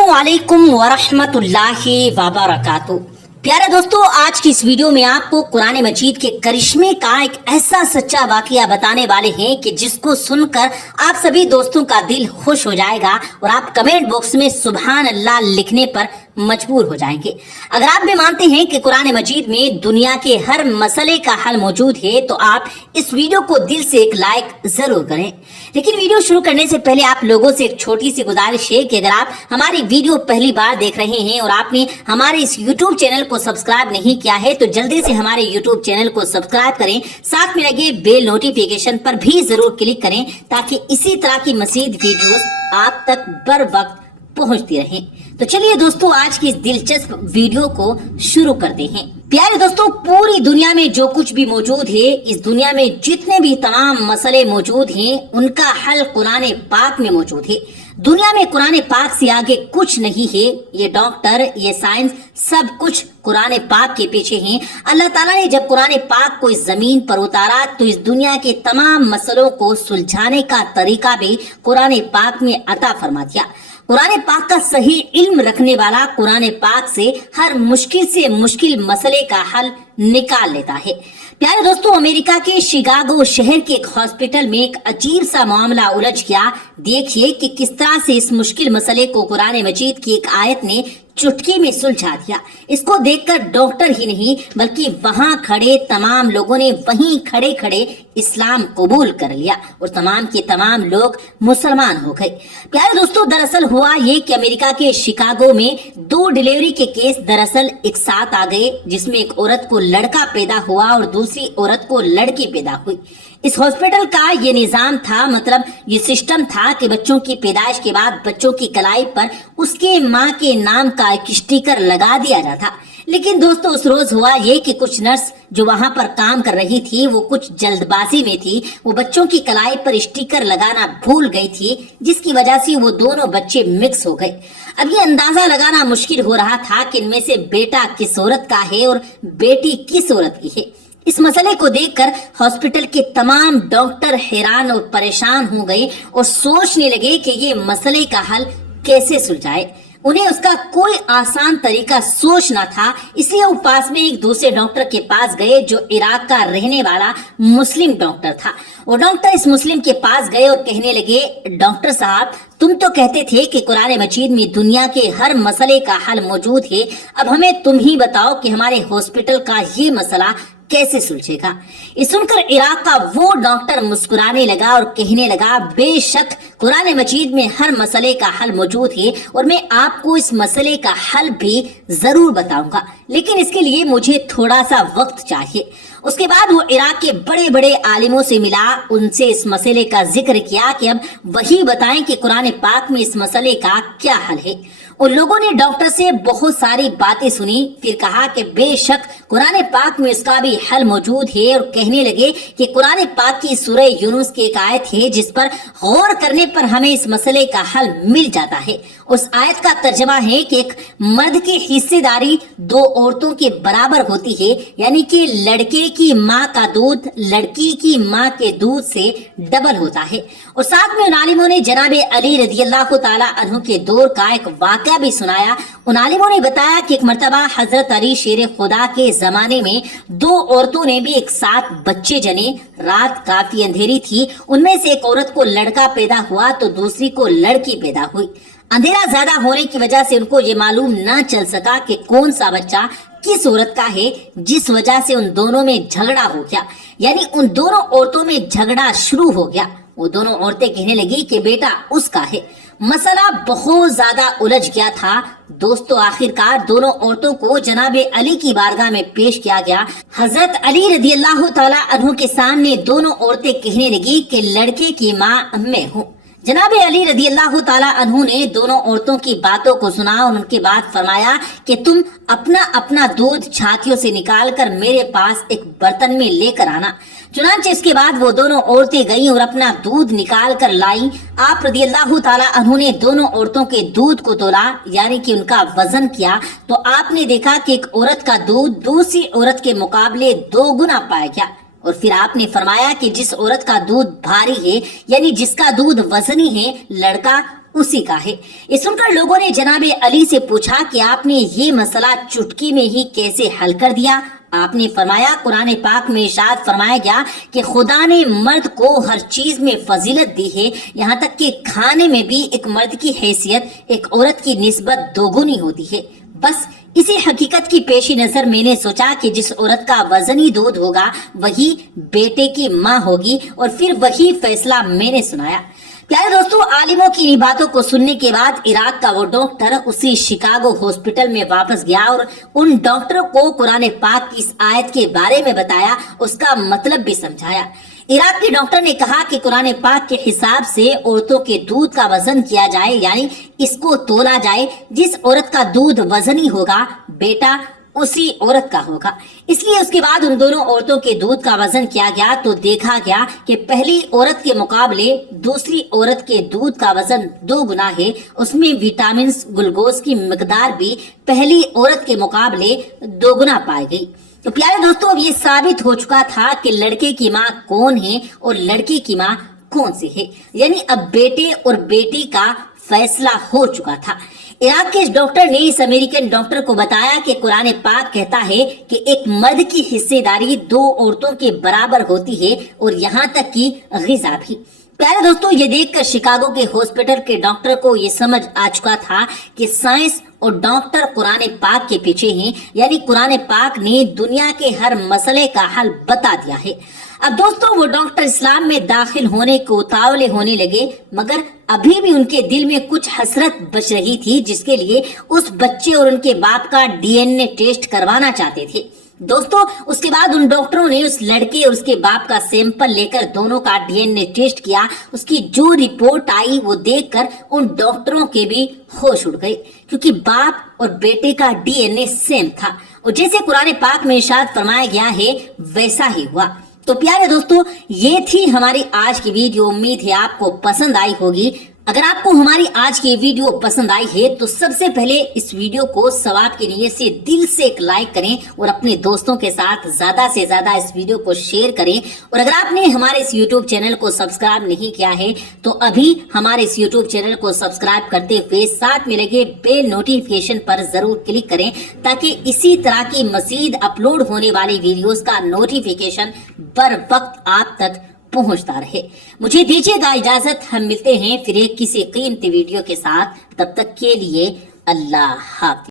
वालेकुम वरहमतुल्लाहि वबरकातुहू। प्यारे दोस्तों, आज की इस वीडियो में आपको कुरान मजीद के करिश्मे का एक ऐसा सच्चा वाकया बताने वाले हैं कि जिसको सुनकर आप सभी दोस्तों का दिल खुश हो जाएगा और आप कमेंट बॉक्स में सुभान अल्लाह लिखने पर मजबूर हो जाएंगे। अगर आप भी मानते हैं कि कुरान मजीद में दुनिया के हर मसले का हल मौजूद है तो आप इस वीडियो को दिल से एक लाइक जरूर करें। लेकिन वीडियो शुरू करने से पहले आप लोगों से एक छोटी सी गुजारिश है कि अगर आप हमारी वीडियो पहली बार देख रहे हैं और आपने हमारे इस यूट्यूब चैनल को सब्सक्राइब नहीं किया है तो जल्दी से हमारे यूट्यूब चैनल को सब्सक्राइब करें, साथ में लगे बेल नोटिफिकेशन पर भी जरूर क्लिक करें ताकि इसी तरह की मजीद वीडियोस आप तक बर वक्त पहुंचती रहें। तो चलिए दोस्तों, आज की इस दिलचस्प वीडियो को शुरू करते हैं। प्यारे दोस्तों, पूरी दुनिया में जो कुछ भी मौजूद है, इस दुनिया में जितने भी तमाम मसले मौजूद हैं, उनका हल कुरान पाक में मौजूद है। दुनिया में कुरान पाक से आगे कुछ नहीं है। ये डॉक्टर, ये साइंस, सब कुछ कुरान पाक के पीछे हैं। अल्लाह ताला ने जब कुरान पाक को इस जमीन पर उतारा तो इस दुनिया के तमाम मसलों को सुलझाने का तरीका भी कुरान पाक में अता फरमा दिया। कुरान पाक का सही इल्म रखने वाला कुरान पाक से हर मुश्किल से मुश्किल मसले का हल निकाल लेता है। प्यारे दोस्तों, अमेरिका के शिकागो शहर के एक हॉस्पिटल में एक अजीब सा मामला उलझ गया। देखिए कि किस तरह से इस मुश्किल मसले को कुरान मजीद की एक आयत ने चुटकी में सुलझा दिया। इसको देखकर डॉक्टर ही नहीं बल्कि वहां खड़े तमाम लोगों ने वहीं खड़े खड़े इस्लाम कबूल कर लिया और तमाम के तमाम लोग मुसलमान हो गए। प्यारे दोस्तों, दरअसल हुआ ये कि अमेरिका के शिकागो में 2 डिलीवरी के केस दरअसल एक साथ आ गए, जिसमें एक औरत को लड़का पैदा हुआ और दूसरी औरत को लड़की पैदा हुई। इस हॉस्पिटल का ये निजाम था, मतलब ये सिस्टम था कि बच्चों की पैदाइश के बाद बच्चों की कलाई पर उसके माँ के नाम का एक स्टिकर लगा दिया जाता। लेकिन दोस्तों, उस रोज हुआ ये कि कुछ नर्स जो वहां पर काम कर रही थी वो कुछ जल्दबाजी में थी। वो बच्चों की कलाई पर स्टिकर लगाना भूल गई थी, जिसकी वजह से वो दोनों बच्चे मिक्स हो गए। अब ये अंदाजा लगाना मुश्किल हो रहा था कि इनमें से बेटा किस औरत का है और बेटी किस औरत की है। इस मसले को देखकर हॉस्पिटल के तमाम डॉक्टर हैरान और परेशान हो गए और सोचने लगे कि ये मसले का हल कैसे सुलझाए। उन्हें उसका कोई आसान तरीका सोचना था, इसलिए वो पास में एक दूसरे डॉक्टर के पास गए जो इराक का रहने वाला मुस्लिम डॉक्टर था। वो डॉक्टर इस मुस्लिम के पास गए और कहने लगे, डॉक्टर साहब, तुम तो कहते थे कि कुरान मजीद में दुनिया के हर मसले का हल मौजूद है। अब हमें तुम ही बताओ कि हमारे हॉस्पिटल का ये मसला कैसे सुलझेगा। ये सुनकर इराक का वो डॉक्टर मुस्कुराने लगा और कहने लगा, बेशक कुरान मजीद में हर मसले का हल मौजूद है और मैं आपको इस मसले का हल भी जरूर बताऊंगा, लेकिन इसके लिए मुझे थोड़ा सा वक्त चाहिए। उसके बाद वो इराक के बड़े बड़े आलिमों से मिला, उनसे इस मसले का जिक्र किया कि अब वही बताएं कि कुरान पाक में इस मसले का क्या हल है। उन लोगों ने डॉक्टर से बहुत सारी बातें सुनी, फिर कहा कि बेशक कुरान पाक में इसका भी हल मौजूद है और कहने लगे कि कुरान पाक की सूरह यूनुस की एक आयत है जिस पर गौर करने पर हमें इस मसले का हल मिल जाता है। उस आयत का तर्जमा है कि एक मर्द की हिस्सेदारी 2 औरतों के बराबर होती है, यानी कि लड़के की माँ का दूध लड़की की माँ के दूध से डबल होता है। और साथ में उन आलिमों ने जनाब अली रज़ियल्लाहु ताला अन्हु के दौर का एक वाक़या भी सुनाया। उन आलिमों ने बताया कि एक मर्तबा हजरत अली शेर खुदा के जमाने में 2 औरतों ने भी एक साथ बच्चे जने। रात काफी अंधेरी थी, उनमें से एक औरत को लड़का पैदा हुआ तो दूसरी को लड़की पैदा हुई। अंधेरा ज्यादा होने की वजह से उनको ये मालूम न चल सका कि कौन सा बच्चा किस औरत का है, जिस वजह से उन दोनों में झगड़ा हो गया, यानी उन दोनों औरतों में झगड़ा शुरू हो गया। वो दोनों औरतें कहने लगी कि बेटा उसका है। मसला बहुत ज्यादा उलझ गया था। दोस्तों, आखिरकार दोनों औरतों को जनाबे अली की बारगाह में पेश किया गया। हजरत अली रज़ियल्लाहु ताला अन्हु के सामने दोनों औरतें कहने लगी कि लड़के की माँ मैं हूँ, जनाब अली रदी अल्लाह ताला अन्हु ने दोनों औरतों की बातों को सुना और उनके बाद फरमाया कि तुम अपना अपना दूध छातियों से निकाल कर मेरे पास एक बर्तन में लेकर आना। चुनांचे इसके बाद वो दोनों औरतें गईं और अपना दूध निकाल कर लाई। आप रदी अल्लाह ताला अन्हु ने दोनों औरतों के दूध को तोला, यानी कि उनका वजन किया, तो आपने देखा कि एक औरत का दूध दूसरी औरत के मुकाबले 2 गुना पाया गया। और फिर आपने फरमाया कि जिस औरत का दूध भारी है, यानी जिसका दूध वजनी है, लड़का उसी का है। ये सुनकर लोगों ने जनाब अली से पूछा कि आपने ये मसला चुटकी में ही कैसे हल कर दिया। आपने फरमाया, कुरान पाक में इरशाद फरमाया गया कि खुदा ने मर्द को हर चीज में फजीलत दी है, यहाँ तक कि खाने में भी एक मर्द की हैसियत एक औरत की निस्बत 2 गुनी होती है। बस इसी हकीकत की पेशी नजर मैंने सोचा कि जिस औरत का वजनी दूध होगा वही बेटे की माँ होगी, और फिर वही फैसला मैंने सुनाया। प्यारे दोस्तों, आलिमों की इन बातों को सुनने के बाद इराक का वो डॉक्टर उसी शिकागो हॉस्पिटल में वापस गया और उन डॉक्टरों को कुरान पाक की इस आयत के बारे में बताया, उसका मतलब भी समझाया। इराक के डॉक्टर ने कहा कि कुरान पाक के हिसाब से औरतों के दूध का वजन किया जाए, यानी इसको तोला जाए। जिस औरत का दूध वजनी होगा, बेटा उसी औरत का होगा। इसलिए उसके बाद उन दोनों औरतों के दूध का वजन किया गया तो देखा गया कि पहली औरत के मुकाबले दूसरी औरत के दूध का वजन 2 गुना है। उसमें विटामिन ग्लूकोज की मिकदार भी पहली औरत के मुकाबले 2 गुना पाई गई। तो प्यारे दोस्तों, अब ये साबित हो चुका था कि लड़के की माँ कौन है और लड़की की माँ कौन सी है, यानी अब बेटे और बेटी का फैसला हो चुका था। इराक के इस डॉक्टर ने इस अमेरिकन डॉक्टर को बताया कि कुरान पाक कहता है कि एक मर्द की हिस्सेदारी 2 औरतों के बराबर होती है, और यहाँ तक कि ग़िज़ा भी। प्यारे दोस्तों, ये देखकर शिकागो के हॉस्पिटल के डॉक्टर को ये समझ आ चुका था कि साइंस और डॉक्टर कुरान पाक के पीछे हैं, यानी कुरान पाक ने दुनिया के हर मसले का हल बता दिया है। अब दोस्तों, वो डॉक्टर इस्लाम में दाखिल होने को उतावले होने लगे, मगर अभी भी उनके दिल में कुछ हसरत बच रही थी, जिसके लिए उस बच्चे और उनके बाप का डीएनए टेस्ट करवाना चाहते थे। दोस्तों, उसके बाद उन डॉक्टरों ने उस लड़के और उसके बाप का सैंपल लेकर दोनों का डीएनए टेस्ट किया। उसकी जो रिपोर्ट आई वो देखकर उन डॉक्टरों के भी होश उड़ गए, क्योंकि बाप और बेटे का डीएनए सेम था, और जैसे कुरान पाक में इरशाद फरमाया गया है वैसा ही हुआ। तो प्यारे दोस्तों, ये थी हमारी आज की वीडियो। उम्मीद है आपको पसंद आई होगी। अगर आपको हमारी आज की वीडियो पसंद आई है तो सबसे पहले इस वीडियो को सवाब की नीयत से दिल से एक लाइक करें और अपने दोस्तों के साथ ज्यादा से ज्यादा इस वीडियो को शेयर करें। और अगर आपने हमारे इस यूट्यूब चैनल को सब्सक्राइब नहीं किया है तो अभी हमारे इस यूट्यूब चैनल को सब्सक्राइब करते हुए साथ में लगे बेल नोटिफिकेशन पर जरूर क्लिक करें, ताकि इसी तरह की मजीद अपलोड होने वाली वीडियोस का नोटिफिकेशन बर वक्त आप तक पहुंचता रहे। मुझे दीजिएगा इजाजत, हम मिलते हैं फिर एक किसी कीमती वीडियो के साथ। तब तक के लिए अल्लाह हाफ़िज़।